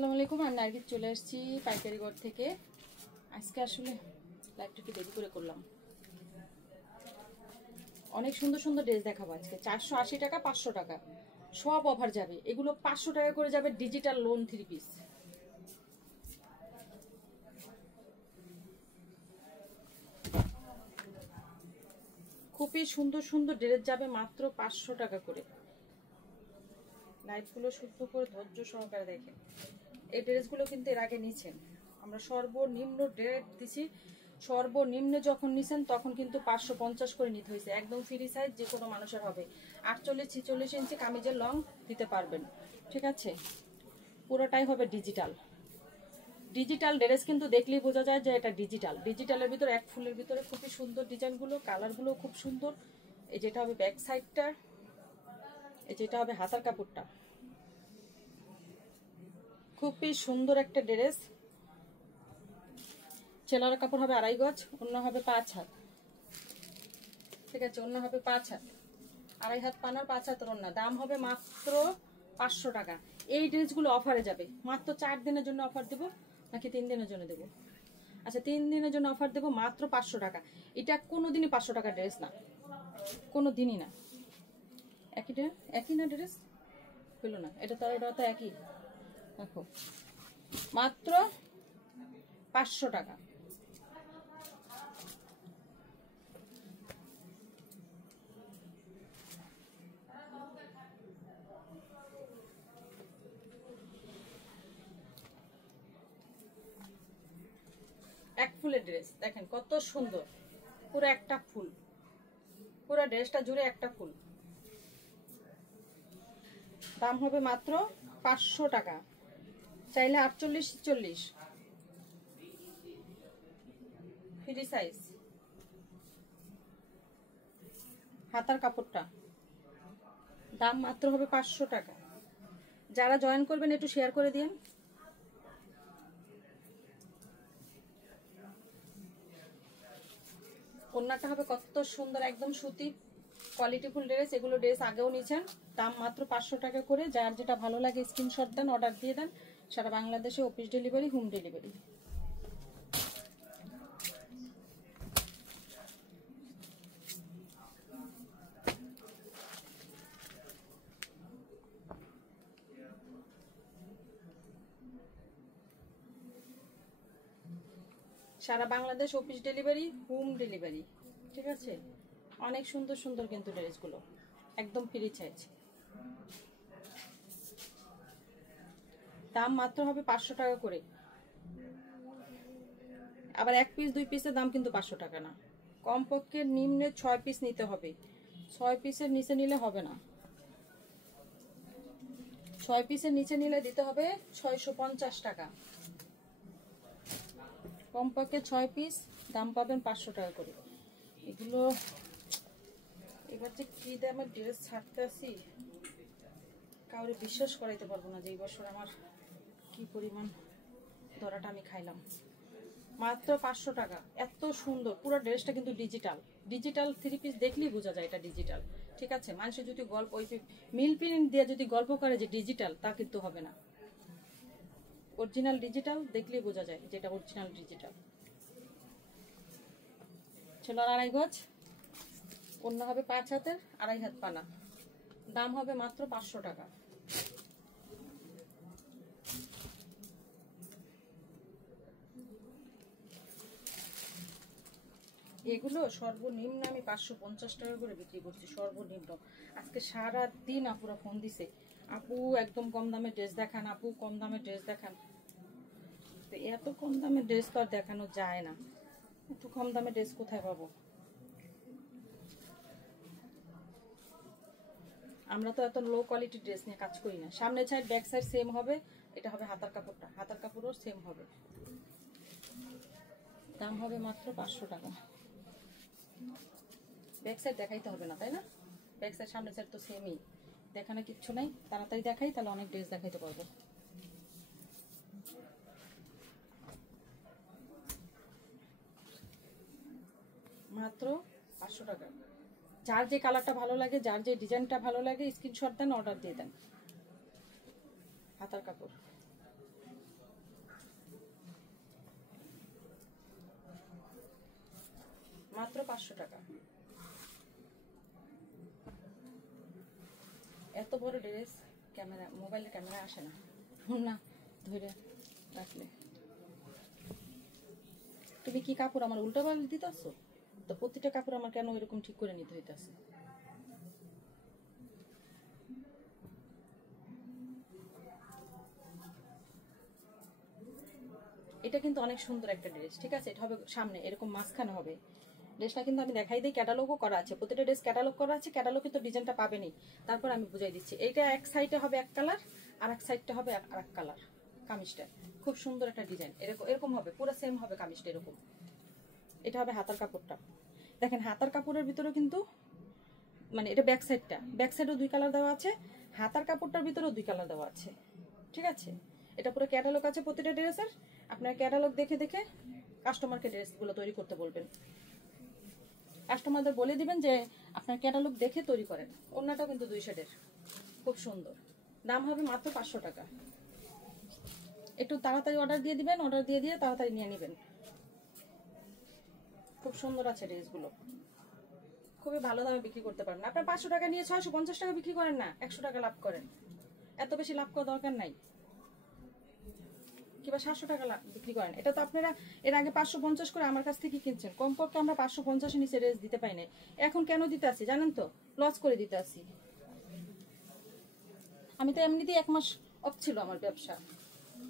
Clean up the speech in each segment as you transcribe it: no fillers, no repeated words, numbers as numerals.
আসসালামু আলাইকুম। আমি নার্গিস চলে আসছি পাইকারি ঘর থেকে। আজকে আসলে লাইভটা একটু দেরি করে করলাম। অনেক সুন্দর সুন্দর ড্রেস দেখাবো আজকে। 480 টাকা, 500 টাকা সব অফার যাবে। এগুলো 500 টাকা করে যাবে ডিজিটাল লোন 3 পিস। খুবই সুন্দর সুন্দর ড্রেস যাবে মাত্র 500 টাকা করে। লাইভগুলো শুদ্ধ করে ধৈর্য সহকারে দেখেন। এই ড্রেসগুলো কিন্তু এর আগে নিছেন, আমরা সর্বনিম্ন রেট দিছি। সর্বনিম্ন যখন নিছেন তখন কিন্তু 550 করে নিতে হয়েছে। একদম ফ্রি সাইজ, যে কোনো মানুষের হবে। 48-46 ইঞ্চি কামিজের লং দিতে পারবেন, ঠিক আছে। পুরোটাই হবে ডিজিটাল। ডিজিটাল ড্রেস কিন্তু দেখলেই বোঝা যায় যে এটা ডিজিটাল। ডিজিটালের ভিতরে এক ফুলের ভিতরে খুবই সুন্দর ডিজাইনগুলো, কালারগুলো খুব সুন্দর। এই যেটা হবে ব্যাক সাইডটা, এই যেটা হবে হাতার কাপড়টা। খুবই সুন্দর একটা ড্রেস। ছেলের কাপড় হবে 2.5 গজ, অন্য হবে 5 হাত, ঠিক আছে। অন্য হবে 5 হাত, 2.5 হাত পানার 5 হাত অন্য। দাম হবে মাত্র 500 টাকা। এই ড্রেসগুলো অফারে যাবে। মাত্র 4 দিনের জন্য অফার দেবো, নাকি 3 দিনের জন্য দেবো? আচ্ছা, 3 দিনের জন্য অফার দেবো মাত্র 500 টাকা। এটা কোনোদিনই 500 টাকা ড্রেস না, কোনো দিনই না। একই না ড্রেস হলো না, এটা তো ওটা তো একই। দেখো মাত্র 500 টাকা। এক ফুলের ড্রেস দেখেন কত সুন্দর, পুরো একটা ফুল, পুরো ড্রেসটা জুড়ে একটা ফুল। দাম হবে মাত্র 500 টাকা। চাইলে 48-40 ফ্রি সাইজ। হাতার কাপড়টা দাম মাত্র হবে 500 টাকা। যারা জয়েন করবেন একটু শেয়ার করে দিন। ওড়নাটা হবে কত সুন্দর, একদম সুতি কোয়ালিটিফুল ড্রেস। এগুলো ড্রেস আগেও নিয়েছেন। দাম মাত্র 500 টাকা করে। যার যেটা ভালো লাগে স্ক্রিনশট দেন, অর্ডার দিয়ে দেন। সারা বাংলাদেশে অফিস ডেলিভারি, হোম ডেলিভারি। সারা Bangladesh office delivery, home delivery, ঠিক আছে। অনেক সুন্দর সুন্দর কিন্তু ড্রেসগুলো একদম ফ্রি সাইজ। দাম মাত্র হবে 500 টাকা করে। আবার 1 পিস 2 পিসের দাম কিন্তু 500 টাকা না। কমপক্ষে নিম্নে 6 পিস নিতে হবে। 6 পিসের নিচে নিলে হবে না। 6 পিসের নিচে নিলে দিতে হবে 650 টাকা। কমপক্ষে 6 পিস, দাম পাবেন 500 টাকা করে। এগুলো এবার যে কি দামের ড্রেস ছাড়তেছি কাউরে বিশ্বাস করাইতে পারবো না যে এই বছর আমার কি পরিমাণ ধরাটা আমি খাইলাম। মাত্র 500 টাকা। এত সুন্দর পুরো ড্রেসটা কিন্তু ডিজিটাল। ডিজিটাল 3 পিস দেখলেই বোঝা যায় এটা ডিজিটাল, ঠিক আছে। মানুষের যদি গল্প ওই মিল প্রিন্ট দিয়ে যদি গল্প করে যে ডিজিটাল, তা কিন্তু হবে না। অরিজিনাল ডিজিটাল দেখলেই বোঝা যায় যেটা অরিজিনাল ডিজিটাল। ছেলের 2.5 গজ, অন্য হবে 5 হাতের, 2.5 হাত পানা। দাম হবে মাত্র 500 টাকা। এগুলো সর্বনিম্ন আমি 550 টাকা করে বিক্রি করছি, সর্বনিম্ন। আজকে সারা দিন আপুরা ফোন দিছে, আপু একদম কম দামে ড্রেস দেখান, আপু কম দামে ড্রেস দেখান। তো এত কম দামে ড্রেস তো আর দেখানো যায় না। একটু কম দামে ড্রেস কোথায় পাবো? আমরা তো এত লো কোয়ালিটির ড্রেস নিয়ে কাজ করি না। সামনে সাইড ব্যাক সাইড সেম হবে। এটা হবে হাতার কাপড়টা, হাতার কাপড়ও সেম হবে। দাম হবে মাত্র 500 টাকা। ব্যাক সাইড দেখাইতে হবে না, তাই না? ব্যাক সাইড সামনে সাইড তো সেমই, দেখানো কিচ্ছু নাই। তাড়াতাড়ি দেখাই, তাহলে অনেক ড্রেস দেখাইতে পারবো। মাত্র 500 টাকা। যার যে কালারটা ভালো লাগে, যার যে ডিজাইনটা ভালো লাগে স্ক্রিনশট দেন, অর্ডার দিয়ে দেন। হাতার কাপড় মাত্র 500 টাকা। এত বড় ড্রেস ক্যামেরা, মোবাইলের ক্যামেরা আসে না, না ধরে রাখলে। তুমি কি কাপড় আমার উল্টো পাল্টে দিতেছ? তো প্রতিটা কাপড় আমার কেন এরকম ঠিক করে নিতে হইতেছে? এটা কিন্তু অনেক সুন্দর একটা ড্রেস, ঠিক আছে? এটা হবে সামনে এরকম মাঝখানে হবে ড্রেসটা, কিন্তু আমি দেখাই দিই, ক্যাটালগও করা আছে, প্রতিটা ড্রেস ক্যাটালগ করা আছে, ক্যাটালগ কিন্তু ডিজাইনটা পাবেনি। তারপর আমি বুঝাই দিচ্ছি। এইটা এক সাইডে হবে এক কালার, আর এক সাইডটা হবে আর এক কালার। কামিজটা খুব সুন্দর একটা ডিজাইন, এরকম এরকম হবে, পুরো সেম হবে কামিজটা এরকম। এটা হবে হাতার কাপড়টা, দেখেন হাতার কাপড়ের ভিতরেও কিন্তু মানে এটা ব্যাক সাইডটা, ব্যাক সাইডেও 2 কালার দেওয়া আছে, হাতার কাপড়টার ভিতরেও 2 কালার দেওয়া আছে, ঠিক আছে? এটা পুরো ক্যাটালগ আছে প্রতিটা ড্রেসের। আপনার ক্যাটালগ দেখে দেখে কাস্টমারকে ড্রেসগুলো তৈরি করতে বলবেন। কাস্টমারদের বলে দিবেন যে আপনার ক্যাটালগ দেখে তৈরি করেন। ওড়নাটাও কিন্তু 2 শেডের, খুব সুন্দর। দাম হবে মাত্র 500 টাকা। একটু তাড়াতাড়ি অর্ডার দিয়ে দিবেন, অর্ডার দিয়ে দিয়ে তাড়াতাড়ি নিয়ে নেবেন। খুব সুন্দর আছে ড্রেসগুলো, খুবই ভালো দামে বিক্রি করতে পারেন। আপনার 500 টাকা নিয়ে 650 টাকা বিক্রি করেন না, 100 টাকা লাভ করেন। এত বেশি লাভ করার দরকার নাই। কিংবা 700 টাকা বিক্রি করেন, এটা তো আপনারা এর আগে 550 করে আমার কাছ থেকে কিনছেন। কমপক্ষে আমরা 550 নিচে রেস দিতে পাই না। এখন কেন দিতে আসি জানেন তো? লস করে দিতে আসি। আমি তো এমনিতেই 1 মাস অফ ছিল আমার ব্যবসা,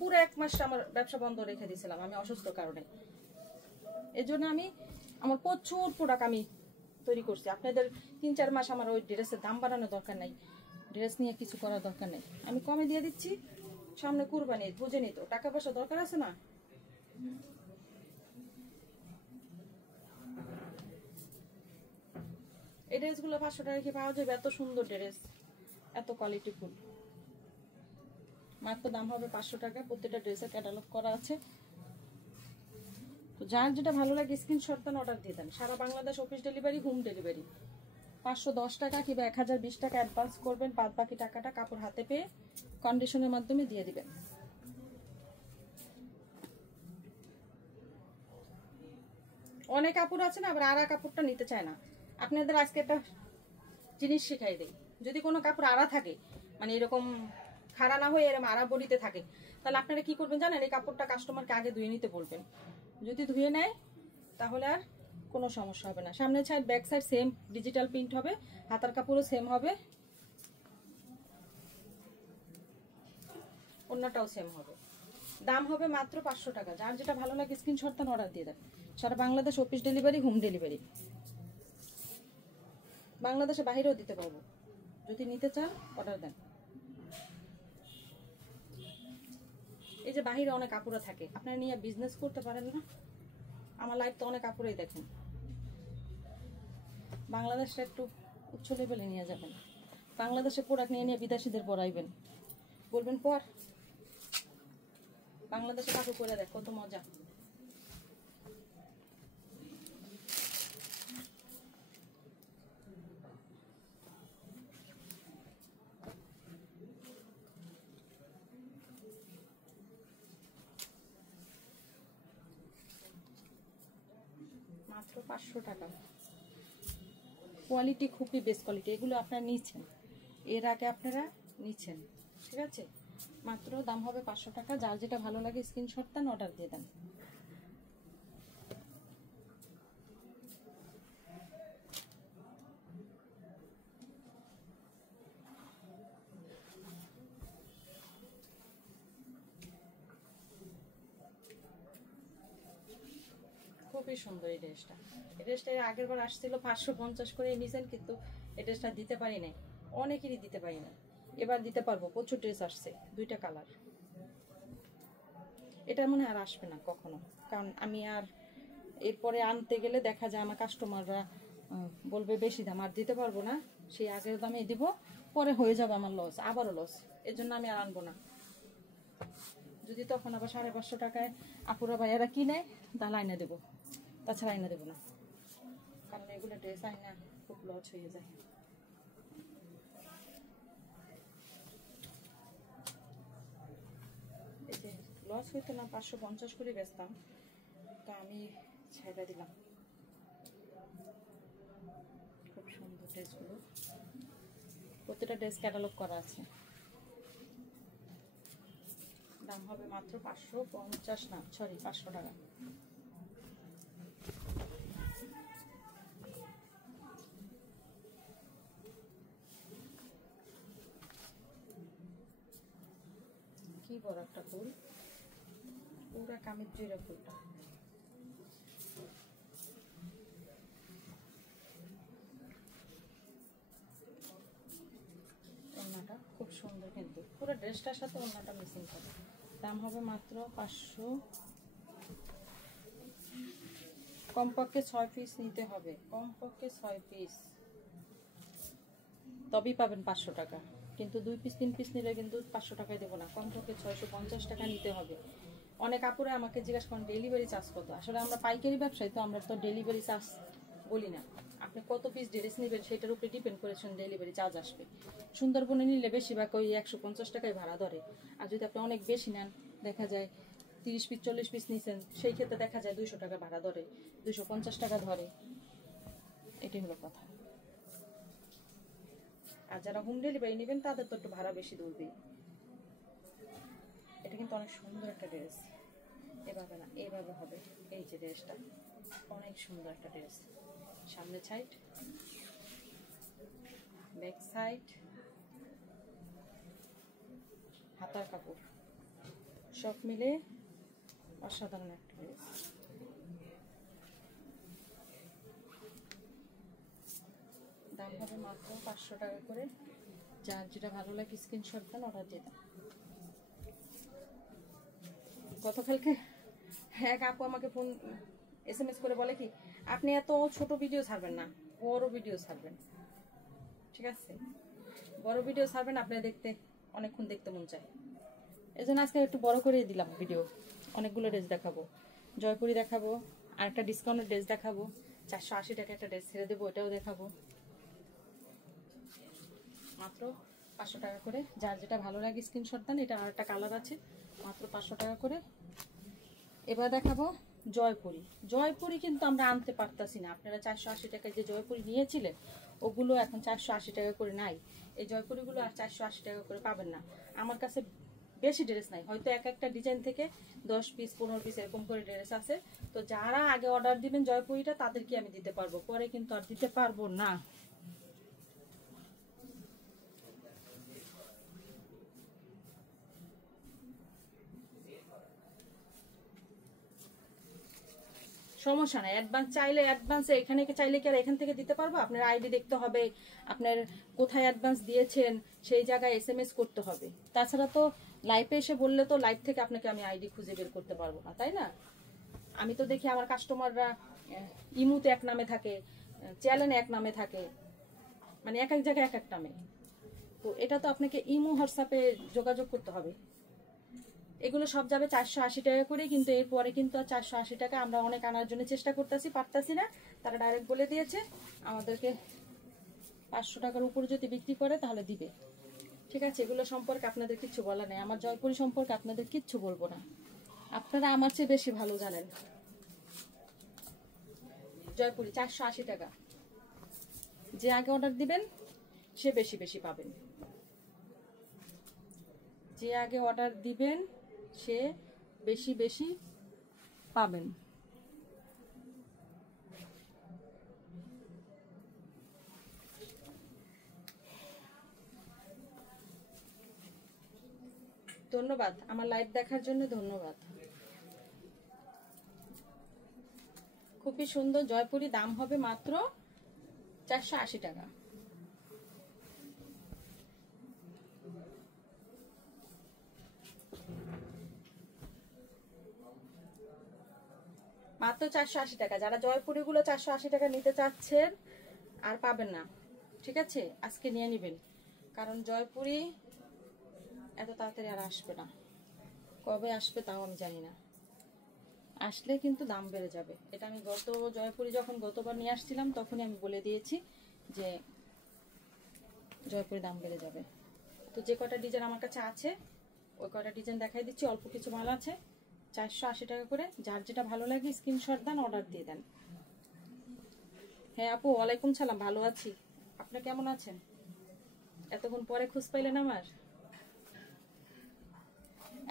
পুরো 1 মাস আমার ব্যবসা বন্ধ রেখে দিয়েছিলাম আমি অসুস্থ কারণে। এই জন্য আমি আমার প্রচুর প্রোডাক্ট আমি তৈরি করছি। আপনাদের 3-4 মাস আমার ওই ড্রেসের দাম বাড়ানোর দরকার নাই, ড্রেস নিয়ে কিছু করার দরকার নেই। আমি কমে দিয়ে দিচ্ছি, সামনে কুরবানি, বুঝে নিত টাকা পয়সা দরকার আছে না। এই ড্রেসগুলো 500 টাকা কি পাওয়া যাবে? এত সুন্দর ড্রেস, এত কোয়ালিটি ফুল, মাত্র দাম হবে 500 টাকা। প্রত্যেকটা ড্রেসের ক্যাটালগ করা আছে। তো যার যেটা ভালো লাগে স্ক্রিনশট দেন, অর্ডার দিয়ে দেন। সারা Bangladesh office delivery, home delivery. 510 টাকা কিংবা 1020 টাকা অ্যাডভান্স করবেন, বাদ বাকি টাকাটা কাপড় হাতে পেয়ে কন্ডিশনের মাধ্যমে দিয়ে দিবেন। অনেক কাপড় আছে না, আবার আড়া কাপড়টা নিতে চায় না। আপনাদের আজকে একটা জিনিস শিখাই দেই, যদি কোনো কাপড় আড়া থাকে, মানে এরকম খাড়া না হয়ে এরকম আড়া বডিতে থাকে, তাহলে আপনারা কি করবেন জানেন? এই কাপড়টা কাস্টমারকে আগে ধুয়ে নিতে বলবেন। যদি ধুয়ে নেয় তাহলে আর কোনো সমস্যা হবে না। সামনের side back side same digital print হবে, হাতার কাপড়ও সেম হবে, ওড়নাটাও সেম হবে। দাম হবে মাত্র 500 টাকা। যার যেটা ভালো লাগে স্ক্রিনশট দেন, অর্ডার দিয়ে দেন। সারা Bangladesh office delivery, home delivery. বাংলাদেশে বাইরেও দিতে পারবো, যদি নিতে চান অর্ডার দেন। এই যে বাহিরে অনেক কাপড় থাকে, আপনারা নিয়ে বিজনেস করতে পারেন না? আমার লাইফ তো অনেক কাপড়ই দেখেন। বাংলাদেশটা একটু উচ্চ লেভেলে নিয়ে যাবেন। বাংলাদেশে প্রোডাক্ট নিয়ে নিয়ে বিদেশিদের পড়াইবেন, বলবেন পর বাংলাদেশে কাপড় করে দেখ কত মজা। মাত্র 500 টাকা। কোয়ালিটি খুবই বেস্ট কোয়ালিটি। এগুলো আপনারা নিচ্ছেন, এর আগে আপনারা নিচ্ছেন, ঠিক আছে? মাত্র দাম হবে 500 টাকা। যার যেটা ভালো লাগে স্ক্রিনশট দেন, অর্ডার দিয়ে দেন। খুবই সুন্দর এই ড্রেসটা। এই ড্রেসটা আগের বার আসছিল 550 করে নিয়েছেন, কিন্তু এই ড্রেসটা দিতে পারি নাই, অনেকেরই দিতে পারি না। এবার দিতে পারবো, প্রচুর ড্রেস আসছে, 2টা কালার। এটা মনে আর আসবে না কখনো, কারণ আমি আর এরপরে আনতে গেলে দেখা যায় আমার কাস্টমাররা বলবে বেশি দাম, আর দিতে পারবো না। সেই আগের দামে দিব, পরে হয়ে যাবে আমার লস, আবারও লস। এর জন্য আমি আর আনবো না। যদি তখন আবার 550 টাকায় আপুরা ভাইয়ারা কিনে, তাহলে আইনা দেবো, তাছাড়া আইনা দেবো না। কারণ এগুলো ড্রেস আইনা খুব লস হয়ে যায়। এই যে লস হইতো না, 550 করে বেচতাম, তা আমি ছেড়ে দিলাম। খুব সুন্দর ড্রেসগুলো, প্রতিটা ড্রেস ক্যাটালগ করা আছে। দাম হবে মাত্র 550 না সরি 500 টাকা। কি বড় একটা ফুল, পুরা কামিজ জুড়ে ফুলটা। ওড়নাটা খুব সুন্দর, কিন্তু পুরো ড্রেসটার সাথে ওড়নাটা মিসিং করে। দাম হবে মাত্র 500, কমপক্ষে 6 পিস নিতে হবে, কমপক্ষে 6 পিস, তবেই পাবেন 500 টাকা। কিন্তু 2 পিস 3 পিস নিলে কিন্তু 500 টাকায় দেবো না, কমপক্ষে 650 টাকা নিতে হবে। অনেক আপুরা আমাকে জিজ্ঞাসা করেন ডেলিভারি চার্জ কত। আসলে আমরা পাইকারি ব্যবসায়ী, তো আমরা তো ডেলিভারি চার্জ বলি না। আপনি কত পিস ড্রেস নেবেন সেটার উপরে ডিপেন্ড করেছেন ডেলিভারি চার্জ আসবে। সুন্দরবনে নিলে বেশিরভাগ ওই 150 টাকায় ভাড়া ধরে। আর যদি আপনি অনেক বেশি নেন, দেখা যায় 30 পিস 40 পিস নিছেন, সেই ক্ষেত্রে দেখা যায় 200 টাকা ভাড়া ধরে, 250 টাকা ধরে। এটাই হলো কথা। আর যারা হোম ডেলিভারি নেবেন তাদের তো একটু ভাড়া বেশি ধরবে। এটা কিন্তু অনেক সুন্দর একটা ড্রেস। এভাবে না, এইভাবে হবে। এই যে ড্রেসটা অনেক সুন্দর একটা ড্রেস। সামনে সাইড, ব্যাক সাইড, হাতার কাপড় সব মিলে অসাধারণ একটা ড্রেস। দাম হবে মাত্র 500 টাকা করে। যার যেটা ভালো লাগে স্ক্রিনশট দেন, অর্ডার দিয়ে দেন। গতকালকে এক আপু আমাকে ফোন SMS করে বলে কি, আপনি এত ছোট ভিডিও ছাড়বেন না, বড় ভিডিও ছাড়বেন। ঠিক আছে, বড় ভিডিও ছাড়বেন, আপনারা দেখতে অনেকক্ষণ দেখতে মন চায়। এই জন্য আজকে একটু বড় করে দিলাম ভিডিও। অনেকগুলো ড্রেস দেখাবো, জয়পুরি দেখাবো, আর একটা ডিসকাউন্টের ড্রেস দেখাবো, 480 টাকা একটা ড্রেস ছেড়ে দেবো, এটাও দেখাবো। মাত্র 500 টাকা করে। যার যেটা ভালো লাগে স্ক্রিনশট দেন। এটা আর একটা কালার আছে, মাত্র 500 টাকা করে। এবার দেখাবো জয়পুরি। জয়পুরি কিন্তু আমরা আনতে পারতাছি না। আপনারা 480 টাকায় যে জয়পুরি নিয়েছিলেন, ওগুলো এখন 480 টাকা করে নাই। এই জয়পুরিগুলো আর 480 টাকা করে পাবেন না। আমার কাছে বেশি ড্রেস নাই, হয়তো এক একটা ডিজাইন থেকে 10 পিস 15 পিস এরকম করে ড্রেস আছে। তো যারা আগে অর্ডার দিবেন জয়পুরিটা, তাদেরকে আমি দিতে পারবো, পরে কিন্তু আর দিতে পারবো না। সমস্যা নাই, অ্যাডভান্স চাইলে অ্যাডভান্সে এখানে চাইলে কি আর এখান থেকে দিতে পারবো? আপনার আইডি দেখতে হবে, আপনার কোথায় অ্যাডভান্স দিয়েছেন সেই জায়গায় SMS করতে হবে। তাছাড়া তো লাইভে এসে বললে তো লাইভ থেকে আপনাকে আমি আইডি খুঁজে বের করতে পারবো না, তাই না? আমি তো দেখি আমার কাস্টমাররা ইমুতে এক নামে থাকে, চ্যানেলে এক নামে থাকে, মানে এক এক জায়গায় এক এক নামে। তো এটা তো আপনাকে ইমো হোয়াটসঅ্যাপে যোগাযোগ করতে হবে। এগুলো সব যাবে 480 টাকা করে। কিন্তু এরপরে কিন্তু আর 480 টাকা আমরা অনেক আনার জন্য চেষ্টা করতেছি, পারতাছি না। তারা ডাইরেক্ট বলে দিয়েছে আমাদেরকে 500 টাকার উপরে যদি বিক্রি করে তাহলে দিবে। ঠিক আছে, এগুলো সম্পর্কে আপনাদের কিচ্ছু বলা নেই। আমার জয়পুরি সম্পর্কে আপনাদের কিচ্ছু বলবো না, আপনারা আমার চেয়ে বেশি ভালো জানেন। জয়পুরি 480 টাকা। যে আগে অর্ডার দিবেন সে বেশি বেশি পাবেন। যে আগে অর্ডার দিবেন সে বেশি বেশি পাবেন। ধন্যবাদ আমার লাইভ দেখার জন্য, ধন্যবাদ। খুবই সুন্দর জয়পুরি, দাম হবে মাত্র 480 টাকা। মাত্র 480 টাকা। যারা জয়পুরি গুলো 480 টাকা নিতে চাচ্ছেন আর পাবেন না, ঠিক আছে, আজকে নিয়ে নেবেন। কারণ জয়পুরি এত তাড়াতাড়ি আর আসবে না। কবে আসবে তাও আমি জানি না। আসলে কিন্তু দাম বেড়ে যাবে। এটা আমি গত জয়পুরি যখন গতবার নিয়ে আসছিলাম তখনই আমি বলে দিয়েছি যে জয়পুরি দাম বেড়ে যাবে। তো যে কটা ডিজাইন আমার কাছে আছে ওই কটা ডিজাইন দেখাই দিচ্ছি। অল্প কিছু মাল আছে, 480 টাকা করে। যার যেটা ভালো লাগে স্ক্রিনশট দেন, অর্ডার দিয়ে দেন। হ্যাঁ আপু, ওয়ালাইকুম সালাম, ভালো আছি। আপনি কেমন আছেন? এতক্ষণ পরে খোঁজ পাইলেন আমার।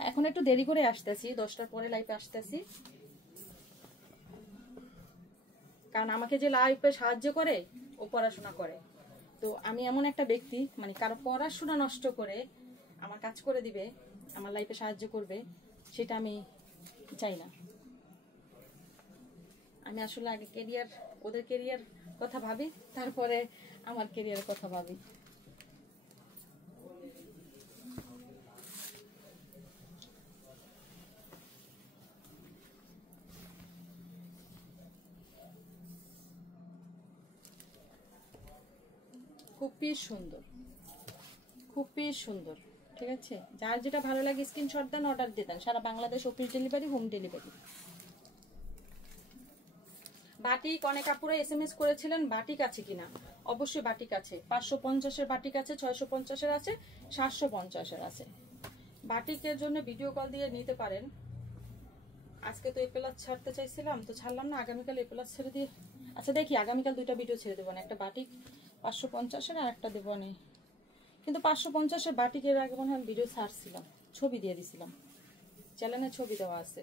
এখন একটু দেরি করে আসতেছি, 10টার পরে লাইভে আসতেছি, কারণ আমাকে যে লাইভে সাহায্য করে ও পড়াশোনা করে। তো আমি এমন একটা ব্যক্তি, মানে কারো পড়াশোনা নষ্ট করে আমার কাজ করে দিবে, আমার লাইফে সাহায্য করবে, সেটা আমি চাই না। আমি আসলে আগে ওদের কেরিয়ার কথা ভাবি, তারপরে আমার কেরিয়ারের কথা ভাবি। খুবই সুন্দর, খুবই সুন্দর। ঠিক আছে, যার যেটা ভালো লাগে স্ক্রিনশট দেন, অর্ডার দিয়ে দেন। সারা Bangladesh office delivery, home delivery. Batik অনেক আপুরা SMS করেছিলেন বাটিক আছে কিনা। অবশ্যই বাটিক আছে, 550-এর বাটিক আছে, 650-এর আছে, 750-এর আছে। বাটিকের জন্য ভিডিও কল দিয়ে নিতে পারেন। আজকে তো এপ্লাস ছাড়তে চাইছিলাম, তো ছাড়লাম না, আগামীকাল এপ্লাস ছেড়ে দিয়ে, আচ্ছা দেখি আগামীকাল 2টা ভিডিও ছেড়ে দেবো না, একটা বাটিক 550-এর আর একটা দেবো না। কিন্তু 550-এর বাটিকের আগে মনে হয় ভিডিও ছাড়ছিলাম, ছবি দিয়ে দিছিলাম, চ্যানেলে ছবি দেওয়া আছে,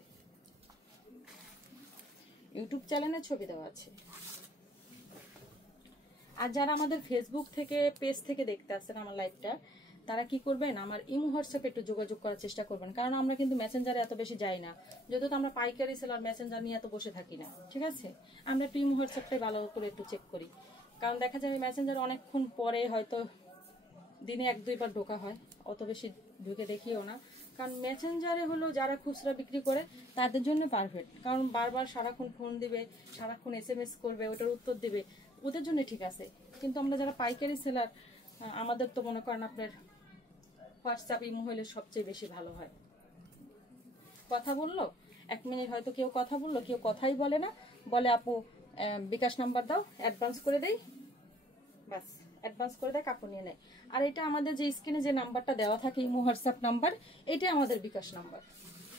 ইউটিউব চ্যানেলে ছবি দেওয়া আছে। আর যারা আমাদের ফেসবুক থেকে পেজ থেকে দেখতে আসছেন আমার লাইভটা, তারা কি করবেন, আমার ইমো হোয়াটসঅ্যাপে একটু যোগাযোগ করার চেষ্টা করবেন, কারণ আমরা কিন্তু মেসেঞ্জারে এত বেশি যাই না, যেহেতু আমরা পাইকারি সেলার, মেসেঞ্জার নিয়ে এত বসে থাকি না। ঠিক আছে, আমরা একটু ইমো হোয়াটসঅ্যাপটাই ভালো করে একটু চেক করি, কারণ দেখা যায় মেসেঞ্জার অনেকক্ষণ পরে, হয়তো দিনে 1-2 বার ঢোকা হয়, অত বেশি ঢুকে দেখিও না। কারণ মেসেঞ্জারে হলো যারা খুচরা বিক্রি করে তাদের জন্য পারফেক্ট, কারণ বারবার সারাক্ষণ ফোন দিবে, সারাক্ষণ SMS করবে, ওটার উত্তর দিবে, ওদের জন্য ঠিক আছে। কিন্তু আমরা যারা পাইকারি সেলার, আমাদের তো মনে করেন আপনার হোয়াটসঅ্যাপ, ইমো হলে সবচেয়ে বেশি ভালো হয়। কথা বললো 1 মিনিট, হয়তো কেউ কথা বললো, কেউ কথাই বলে না, বলে আপু বিকাশ নাম্বার দাও, অ্যাডভান্স করে দেই, বাস অ্যাডভান্স করে দেয়, কাপড় নিয়ে নেয়। আর এটা আমাদের যে স্ক্রিনে যে নাম্বারটা দেওয়া থাকে ইমো হোয়াটসঅ্যাপ নাম্বার, এটাই আমাদের বিকাশ নাম্বার,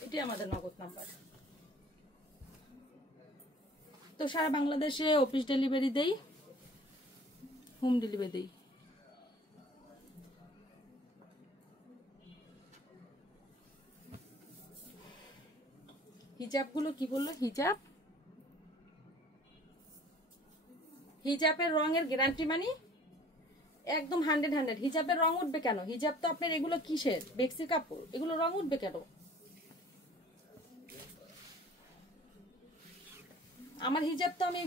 এটাই আমাদের নগদ নাম্বার। তো সারা বাংলাদেশে অফিস ডেলিভারি দেই, হোম ডেলিভারি দেই। হিজাবগুলো কি বললো, হিজাবের রঙের গ্যারান্টি মানে একদম 100। হিজাবের রং উঠবে কেন? হিজাব তো আপনার এগুলো কিসের, বেক্সি কাপড়, এগুলো রং উঠবে কেন? আমার হিজাব তো আমি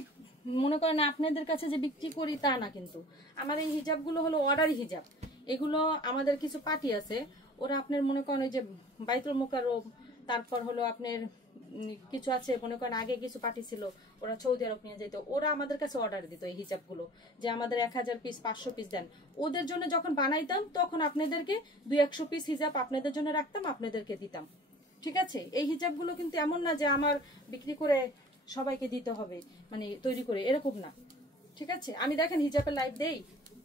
মনে করেন আপনাদের কাছে যে বিক্রি করি তা না, কিন্তু আমার এই হিজাবগুলো হলো অর্ডার হিজাব। এগুলো আমাদের কিছু পার্টি আছে, ওরা আপনার মনে করেন ওই যে বাইতুল মুকাররম, তারপর হলো আপনার কিছু আছে মনে করেন আগে কিছু পার্টি ছিল, ওরা সৌদি আরব নিয়ে যেত, ওরা আমাদের কাছে অর্ডার দিত এই হিজাবগুলো, যে আমাদের 1000 পিস 500 পিস দেন। ওদের জন্য যখন বানাইতাম তখন আপনাদেরকে 200 পিস হিজাব আপনাদের জন্য রাখতাম, আপনাদেরকে দিতাম। ঠিক আছে, এই হিজাবগুলো কিন্তু এমন না যে আমার বিক্রি করে সবাইকে দিতে হবে, মানে তৈরি করে, এরকম না। ঠিক আছে, আমি দেখেন হিজাবের লাইভ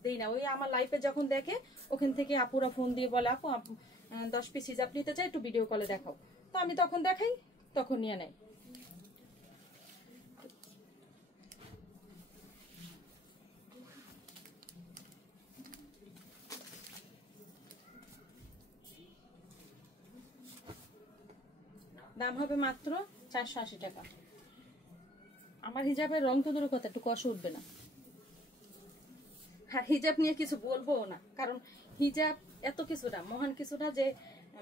দেই না, ওই আমার লাইভে যখন দেখে ওখান থেকে আপুরা ফোন দিয়ে বলে আপু 10 পিস হিজাব নিতে চাই, একটু ভিডিও কলে দেখাও, তো আমি তখন দেখাই, তখন নিয়ে নেয়। দাম হবে মাত্র 480 টাকা। আমার হিজাবের রং তো দূরের কথা, একটু কষ উঠবে না। আর হিজাব নিয়ে কিছু বলবো না, কারণ হিজাব এত কিছু না, মহান কিছু না যে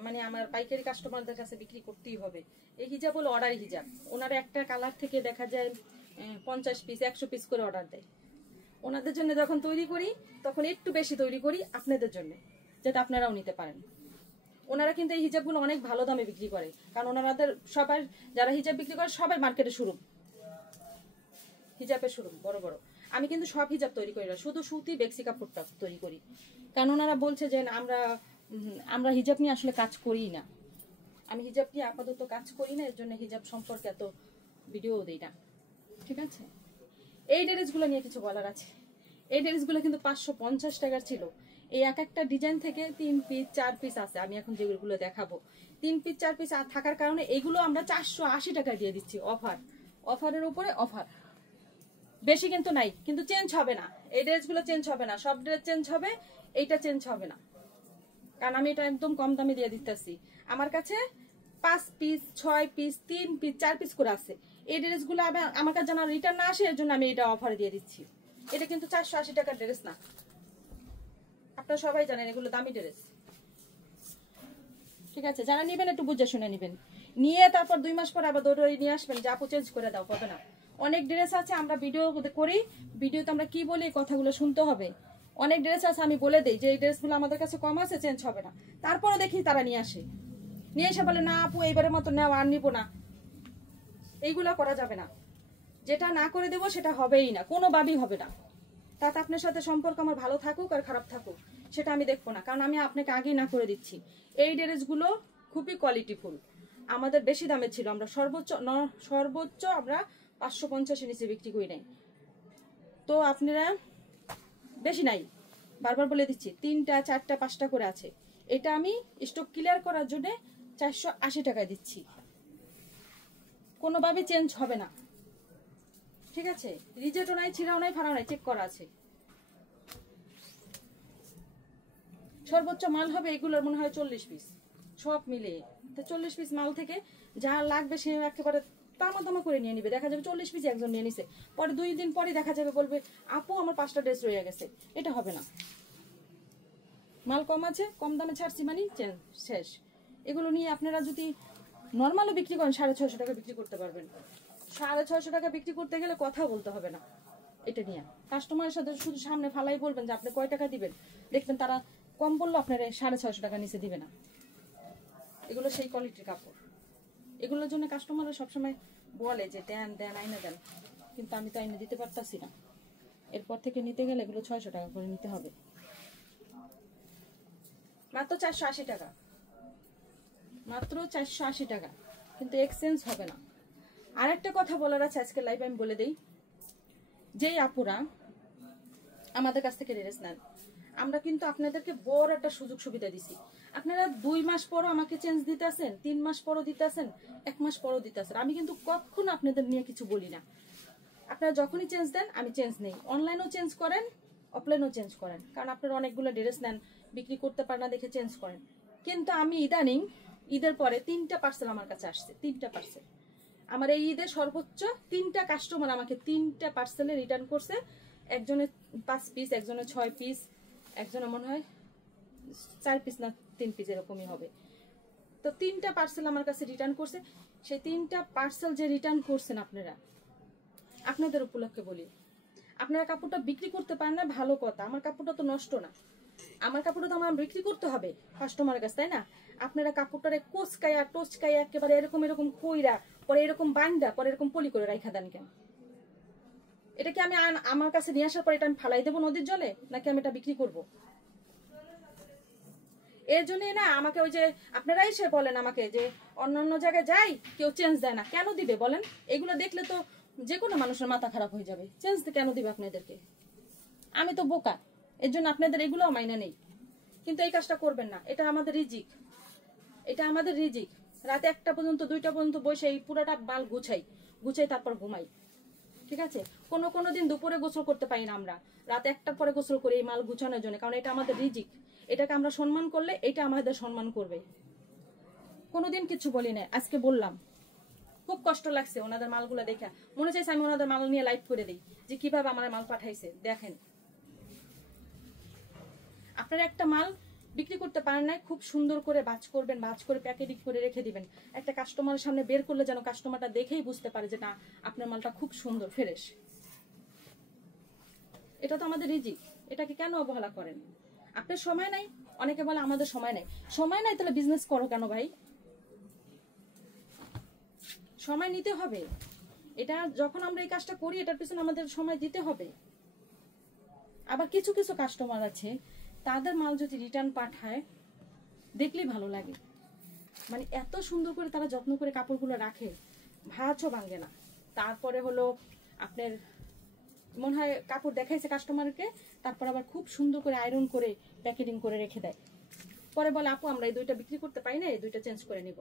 মানে আমার পাইকারি কাস্টমারদের কাছে বিক্রি করতেই হবে। এই হিজাব হলো অর্ডার হিজাব, ওনারা একটা কালার থেকে দেখা যায় 50 পিস 100 পিস করে অর্ডার দেয়। ওনাদের জন্য যখন তৈরি করি তখন একটু বেশি তৈরি করি আপনাদের জন্য, যাতে আপনারাও নিতে পারেন। ওনারা কিন্তু এই হিজাবগুলো অনেক ভালো দামে বিক্রি করে, কারণ ওনাদের সবার যারা হিজাব বিক্রি করে সবাই মার্কেটে শুরু, হিজাবের শুরু বড় বড়। আমি কিন্তু সব হিজাব তৈরি করি না, শুধু সুতি বেক্সি কাপড়টা তৈরি করি, কারণ ওনারা বলছে যে আমরা হিজাব নিয়ে আসলে কাজ করি না। আমি হিজাব নিয়ে আপাতত কাজ করি না, এর জন্য হিজাব সম্পর্কে এত ভিডিও দিই না। ঠিক আছে, এই ড্রেসগুলো নিয়ে কিছু বলার আছে। এই ড্রেসগুলো কিন্তু 550 টাকার ছিল। এই এক একটা ডিজাইন থেকে 3 পিস 4 পিস আছে, আমি এখন যেগুলো দেখাবো 3 পিস 4 পিস থাকার কারণে এগুলো আমরা 480 টাকা দিয়ে দিচ্ছি, অফারের উপরে অফার। বেশি কিন্তু নাই, কিন্তু চেঞ্জ হবে না, এই ড্রেসগুলো চেঞ্জ হবে না, সব ড্রেস চেঞ্জ হবে, এইটা চেঞ্জ হবে না, কারণ আমি এটা একদম কম দামে দিয়ে দিতেছি। আমার কাছে 5 পিস 6 পিস 3 পিস 4 পিস করে আছে। এই ড্রেসগুলো আমার কাছে যেন রিটার্ন না আসে, এর জন্য আমি এটা অফারে দিয়ে দিচ্ছি। এটা কিন্তু 480 টাকার ড্রেস না, আপনারা সবাই জানেন এগুলো দামি ড্রেস। ঠিক আছে, যারা নেবেন একটু বুঝে শুনে নেবেন, নিয়ে তারপর 2 মাস পর আবার দৌড়ে নিয়ে আসবেন যে আপু চেঞ্জ করে দাও, হবে না। অনেক ড্রেস আছে আমরা ভিডিও করি, ভিডিওতে আমরা কি বলি এই কথাগুলো শুনতে হবে। অনেক ড্রেস আছে আমি বলে দিই যে এই ড্রেসগুলো আমাদের কাছে কম আছে, চেঞ্জ হবে না, তারপরে দেখি তারা নিয়ে আসে, নিয়ে এসে বলে না আপু এইবারের মতো নেওয়া আর নিবো না। এইগুলো করা যাবে না, যেটা না করে দেবো সেটা হবেই না, কোনোভাবেই হবে না। তাতে আপনার সাথে সম্পর্ক আমার ভালো থাকুক আর খারাপ থাকুক সেটা আমি দেখবো না, কারণ আমি আপনাকে আগেই না করে দিচ্ছি। এই ড্রেসগুলো খুবই কোয়ালিটিফুল, আমাদের বেশি দামের ছিল, আমরা সর্বোচ্চ আমরা 550 নিচে বিক্রি করি নাই। তো আপনারা বেশি নাই, বারবার বলে দিচ্ছি 3টা 4টা 5টা করে আছে, এটা আমি স্টক ক্লিয়ার করার জন্য 480 টাকায় দিচ্ছি, কোনোভাবে চেঞ্জ হবে না। ঠিক আছে, রিজেক্টও নাই, ছিঁড়াও নাই, ফাড়াও নাই, চেক করা আছে। সর্বোচ্চ মাল হবে এগুলোর মনে হয় 40 পিস সব মিলিয়ে। তো 40 পিস মাল থেকে যা লাগবে সে একেবারে তামা করে নিয়ে নিবে, দেখা যাবে 40 পিস একজন নিয়ে নিছে, পরে 2 দিন পরে দেখা যাবে বলবে আপু আমার 5টা ড্রেস রয়ে গেছে। এটা হবে না, মাল কম আছে, কম দামে ছাড়ছি মানে শেষ। এগুলো নিয়ে আপনারা যদি নর্মালও বিক্রি করেন 650 টাকা বিক্রি করতে পারবেন। 650 টাকা বিক্রি করতে গেলে কথা বলতে হবে না, এটা নিয়ে কাস্টমারের সাথে শুধু সামনে ফালাই বলবেন যে আপনি কয় টাকা দিবেন, দেখবেন তারা কম বললো আপনারা 650 টাকা নিচে দিবে না। এগুলো সেই কোয়ালিটির কাপড়, এগুলোর জন্য কাস্টমাররা সবসময় বলে যে দেন দেন আইনে দেন, কিন্তু আমি তো আইনে দিতে পারতাছি না। এরপর থেকে নিতে গেলে এগুলো 600 টাকা করে নিতে হবে, মাত্র 480 টাকা, মাত্র 480 টাকা, কিন্তু এক্সচেঞ্জ হবে না। আরেকটা কথা বলার আছে আজকে লাইভে, আমি বলে দিই, যেই আপুরা আমাদের কাছ থেকে ড্রেস নেন, আমরা কিন্তু আপনাদেরকে বড় একটা সুযোগ সুবিধা দিছি। আপনারা 2 মাস পরও আমাকে চেঞ্জ দিতেছেন, 3 মাস পরও দিতেছেন, 1 মাস পরও দিতেছেন, আমি কিন্তু কখনো আপনাদের নিয়ে কিছু বলি না। আপনারা যখনই চেঞ্জ দেন আমি চেঞ্জ নেই, অনলাইনেও চেঞ্জ করেন অফলাইনেও চেঞ্জ করেন, কারণ আপনারা অনেকগুলো ড্রেস নেন বিক্রি করতে পারেন না দেখে চেঞ্জ করেন। কিন্তু আমি ইদানিং ঈদের পরে 3টা পার্সেল আমার কাছে আসছে, 3টা পার্সেল আমার এই ঈদে সর্বোচ্চ 3টা কাস্টমার আমাকে 3টা পার্সেলে রিটার্ন করছে, একজনের 5 পিস, একজনের 6 পিস, একজনের মনে হয় 4 পিস না 3 পিস এরকমই হবে। তো 3টা পার্সেল আমার কাছে রিটার্ন করছে। সেই 3টা পার্সেল যে রিটার্ন করছেন আপনারা, আপনাদের উপলক্ষে বলি, আপনারা কাপড়টা বিক্রি করতে পারেন না ভালো কথা, আমার কাপড়টা তো নষ্ট না, আমার কাপড়টা তো আমার বিক্রি করতে হবে কাস্টমারের কাছে, তাই না? আপনারা কাপড়টারে কোচকায়া টোচকায়া একেবারে এরকম কইরা পরে এরকম বান্দা পরে এরকম পলি করে রাখা দেন কেন? এটা কি আমি আমার কাছে নিয়ে আসার পর এটা আমি ফালাই দেবো নদীর জলে, নাকি আমি এটা বিক্রি করব? এর জন্যই না আমাকে ওই যে আপনারাই সে বলেন আমাকে যে অন্য জায়গায় যাই কেউ চেঞ্জ দেয় না, কেন দিবে বলেন? এগুলো দেখলে তো যে কোনো মানুষের মাথা খারাপ হয়ে যাবে, চেঞ্জ কেন দিবে আপনাদেরকে? আমি তো বোকা, এর জন্য আপনাদের এগুলো মাইনা নেই। কিন্তু এই কাজটা করবেন না, এটা আমাদের রিজিক, এটা আমাদের রিজিক। রাতে 1টা পর্যন্ত 2টা পর্যন্ত বসে এই পুরাটা বাল গুছাই তারপর ঘুমাই। ঠিক আছে, কোনো দিন দুপুরে গোসল করতে পারি না, আমরা রাত 1টার পরে গোসল করি এই মাল গুছানোর জন্য, কারণ এটা আমাদের রিজিক, এটাকে আমরা সম্মান করলে এটা আমাদের সম্মান করবে। কোনোদিন কিছু বলি না, আজকে বললাম, খুব কষ্ট লাগছে ওনাদের মালগুলো দেখে, মনে চাইছে আমি ওনাদের মাল নিয়ে লাইভ করে দিই যে কিভাবে আমার মাল পাঠাইছে। দেখেন, আপনারা একটা মাল বিক্রি করতে পারেন না, খুব সুন্দর করে ভাঁজ করবেন, ভাঁজ করে প্যাকেটিং করে রেখে দিবেন, একটা কাস্টমারের সামনে বের করলে যেন কাস্টমারটা দেখেই বুঝতে পারে যে না আপনার মালটা খুব সুন্দর ফ্রেশ। এটা তো আমাদের রিজিক, এটাকে কেন অবহেলা করেন? আপনার সময় নাই, অনেকে বলে আমাদের সময় নাই, সময় নাই তাহলে বিজনেস করো কেন ভাই? সময় নিতে হবে, এটা যখন আমরা এই কাজটা করি এটার পিছনে আমাদের সময় দিতে হবে। আবার কিছু কাস্টমার আছে তাদের মাল যদি রিটার্ন পাঠায় দেখলেই ভালো লাগে, মানে এত সুন্দর করে তারা যত্ন করে কাপড়গুলো রাখে, ভাঁজও ভাঙে না। তারপরে হলো আপনার মনে হয় কাপড় দেখাইছে কাস্টমারকে, তারপর আবার খুব সুন্দর করে আয়রন করে প্যাকেটিং করে রেখে দেয়, পরে বলে আপু আমরা এই 2টা বিক্রি করতে পারি না, এই 2টা চেঞ্জ করে নিব।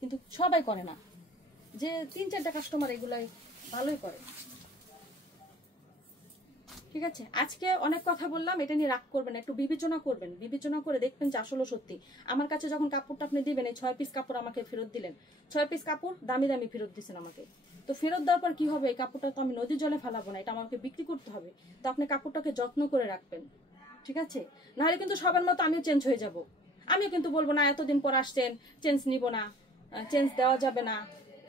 কিন্তু সবাই করে না, যে 3-4টা কাস্টমার এগুলাই ভালোই করে। ঠিক আছে, আজকে অনেক কথা বললাম, এটা নিয়ে রাগ করবেন, একটু বিবেচনা করবেন, বিবেচনা করে দেখবেন যে আসলে সত্যি। আমার কাছে যখন কাপড়টা আপনি দিবেন, এই 6 পিস কাপড় আমাকে ফেরত দিলেন, 6 পিস কাপড় দামি দামি ফেরত দিচ্ছেন আমাকে। তো ফেরত দেওয়ার পর কি হবে, এই কাপড়টা তো আমি নদীর জলে ফেলাবো না, এটা আমাকে বিক্রি করতে হবে। তো আপনি কাপড়টাকে যত্ন করে রাখবেন, ঠিক আছে? নাহলে কিন্তু সবার মতো আমিও চেঞ্জ হয়ে যাব। আমিও কিন্তু বলবো না এতদিন পর আসছেন, চেঞ্জ নিব না, চেঞ্জ দেওয়া যাবে না,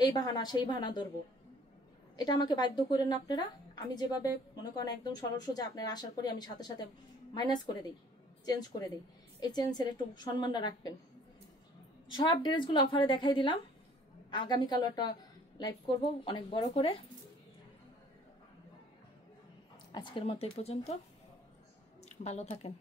এই বাহানা সেই বাহানা ধরবো। এটা আমাকে বাধ্য করেন না আপনারা। আমি যেভাবে মনে করেন একদম সরল সোজা, আপনারা আসার পরে আমি সাথে সাথে মাইনাস করে দিই, চেঞ্জ করে দিই। এই চেঞ্জের একটু সম্মানটা রাখবেন। সব ড্রেসগুলো অফারে দেখাই দিলাম। আগামীকালও একটা লাইভ করব অনেক বড় করে। আজকের মতো এই পর্যন্ত, ভালো থাকেন।